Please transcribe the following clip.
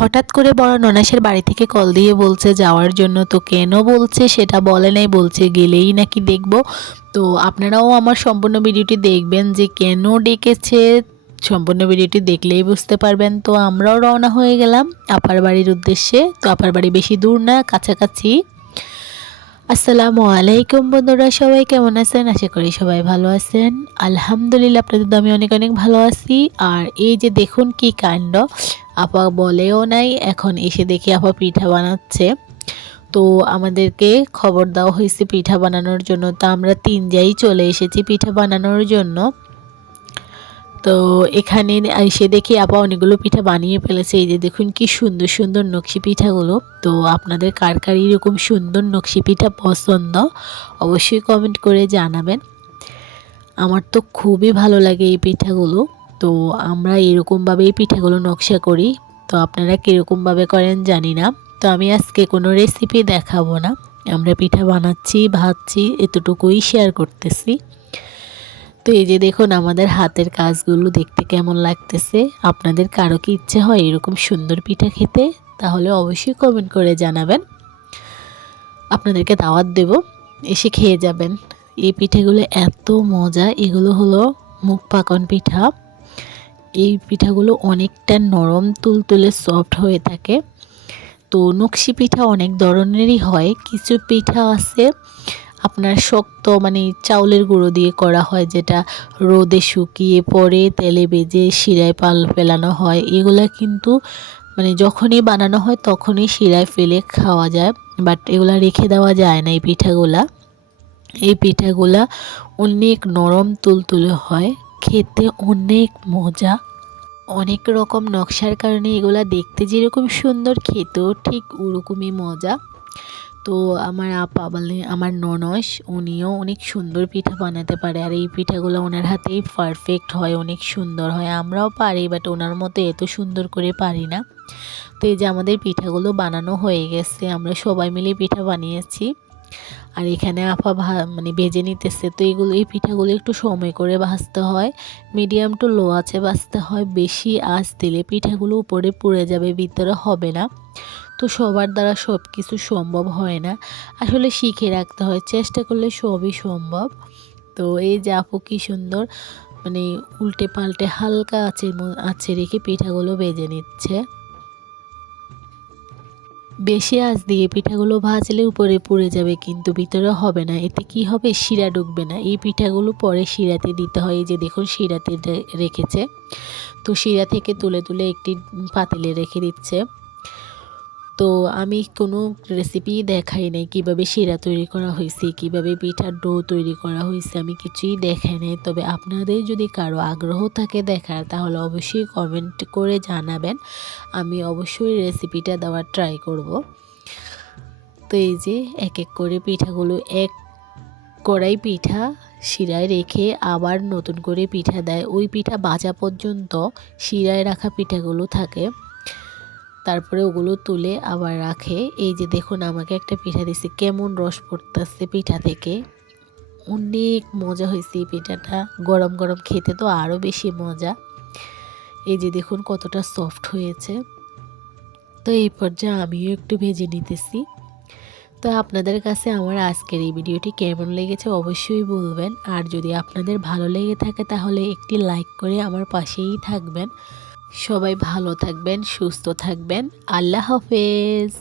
হঠাৎ করে বড় ননাসের বাড়ি থেকে কল দিয়ে বলছে যাওয়ার জন্য। তো কেন বলছে সেটা বলে নাই, বলছে গেলেই নাকি দেখব। তো আপনারাও আমার সম্পূর্ণ ভিডিওটি দেখবেন যে কেন ডেকেছে, সম্পূর্ণ ভিডিওটি দেখলেই বুঝতে পারবেন। তো আমরাও রওনা হয়ে গেলাম আপার বাড়ির উদ্দেশ্যে। তো আপার বাড়ি বেশি দূর না, কাছাকাছি। আসসালামু আলাইকুম বন্ধুরা, সবাই কেমন আছেন? আশা করি সবাই ভালো আছেন। আলহামদুলিল্লাহ, আপনাদের তো আমি অনেক অনেক ভালো আছি। আর এই যে দেখুন কি কাণ্ড, আপা বলেও নাই, এখন এসে দেখি আপা পিঠা বানাচ্ছে। তো আমাদেরকে খবর দেওয়া হয়েছে পিঠা বানানোর জন্য। তো আমরা তিনজাই চলে এসেছি পিঠা বানানোর জন্য। তো এখানে এসে দেখি আপা অনেকগুলো পিঠা বানিয়ে ফেলেছে। এই যে দেখুন কি সুন্দর সুন্দর নকশি পিঠাগুলো। তো আপনাদের কার কার এরকম সুন্দর নকশি পিঠা পছন্দ অবশ্যই কমেন্ট করে জানাবেন। আমার তো খুবই ভালো লাগে এই পিঠাগুলো। তো আমরা এরকমভাবেই পিঠাগুলো নকশা করি। তো আপনারা কীরকমভাবে করেন জানি না। তো আমি আজকে কোনো রেসিপি দেখাবো না, আমরা পিঠা বানাচ্ছি ভাজছি এতটুকুই শেয়ার করতেছি। তো এই যে দেখুন আমাদের হাতের কাজগুলো দেখতে কেমন লাগতেছে। আপনাদের কারো কি ইচ্ছে হয় এরকম সুন্দর পিঠা খেতে? তাহলে অবশ্যই কমেন্ট করে জানাবেন, আপনাদেরকে দাওয়াত দেব, এসে খেয়ে যাবেন। এই পিঠাগুলো এত মজা, এগুলো হলো মুখ পাকন পিঠা। এই পিঠাগুলো অনেকটা নরম তুলতুলে সফট হয়ে থাকে। তো নকশি পিঠা অনেক ধরনেরই হয়, কিছু পিঠা আছে আপনার শক্ত, মানে চাউলের গুঁড়ো দিয়ে করা হয়, যেটা রোদে শুকিয়ে পরে তেলে ভেজে শিরায় ফেলানো হয়। এগুলা কিন্তু মানে যখনই বানানো হয় তখনই শিরায় ফেলে খাওয়া যায়, বাট এগুলা রেখে দেওয়া যায় না। এই পিঠাগুলা অনেক নরম তুলতুলে হয়, খেতে অনেক মজা। অনেক রকম নকশার কারণে এগুলা দেখতে যেরকম সুন্দর, খেতেও ঠিক ওরকমই মজা। তো আমার আপা বলে, আমার ননস, উনিও অনেক সুন্দর পিঠা বানাতে পারে। আর এই পিঠাগুলো ওনার হাতেই পারফেক্ট হয়, অনেক সুন্দর হয়। আমরাও পারি, বাট ওনার মতো এত সুন্দর করে পারি না। তো এই যে আমাদের পিঠাগুলো বানানো হয়ে গেছে, আমরা সবাই মিলে পিঠা বানিয়েছি। আর এখানে আপা মানে ভেজে নিতেছে। তো এই পিঠাগুলো একটু সময় করে ভাজতে হয়, মিডিয়াম টু লো আছে ভাজতে হয়। বেশি আঁচ দিলে পিঠাগুলো উপরে পুড়ে যাবে, ভিতরে হবে না। তো সবার দ্বারা সব কিছু সম্ভব হয় না, আসলে শিখে রাখতে হয়, চেষ্টা করলে সবই সম্ভব। তো এই যে আপু কি সুন্দর মানে উল্টে পাল্টে হালকা আছে রেখে পিঠাগুলো ভেজে নিচ্ছে। বেশি আঁচ দিয়ে পিঠাগুলো ভাজলে উপরে পুড়ে যাবে, কিন্তু ভিতরে হবে না। এতে কি হবে, শিরা ঢুকবে না। এই পিঠাগুলো পরে শিরাতে দিতে হয়। এই যে দেখুন শিরাতে রেখেছে। তো শিরা থেকে তুলে তুলে একটি পাতিলে রেখে দিচ্ছে। তো আমি কোনো রেসিপি দেখাই নাই কিভাবে শিরা তৈরি করা হয়েছে, কিভাবে পিঠার ডো তৈরি করা হয়েছে, আমি কিছুই দেখাই নাই। তবে আপনাদের যদি কারো আগ্রহ থাকে দেখার, তাহলে অবশ্যই কমেন্ট করে জানাবেন, আমি অবশ্যই রেসিপিটা দেওয়ার ট্রাই করব। তো এই যে এক এক করে পিঠাগুলো, এক কড়াই পিঠা শিরায় রেখে আবার নতুন করে পিঠা দেয়। ওই পিঠা ভাজা পর্যন্ত শিরায় রাখা পিঠাগুলো থাকে, তারপরে ওগুলো তুলে আবার রাখে। এই যে দেখুন আমাকে একটা পিঠা দিছে, কেমন রস পড়তেছে পিঠা থেকে, অনেক মজা হয়েছে এই পিঠাটা। গরম গরম খেতে তো আরও বেশি মজা। এই যে দেখুন কতটা সফট হয়েছে। তো এই পর্যায়ে আমিও একটু ভেজে নিতেছি। তো আপনাদের কাছে আমার আজকের এই ভিডিওটি কেমন লেগেছে অবশ্যই বলবেন। আর যদি আপনাদের ভালো লেগে থাকে তাহলে একটি লাইক করে আমার পাশেই থাকবেন। সবাই ভালো থাকবেন, সুস্থ থাকবেন। আল্লাহ হাফেজ।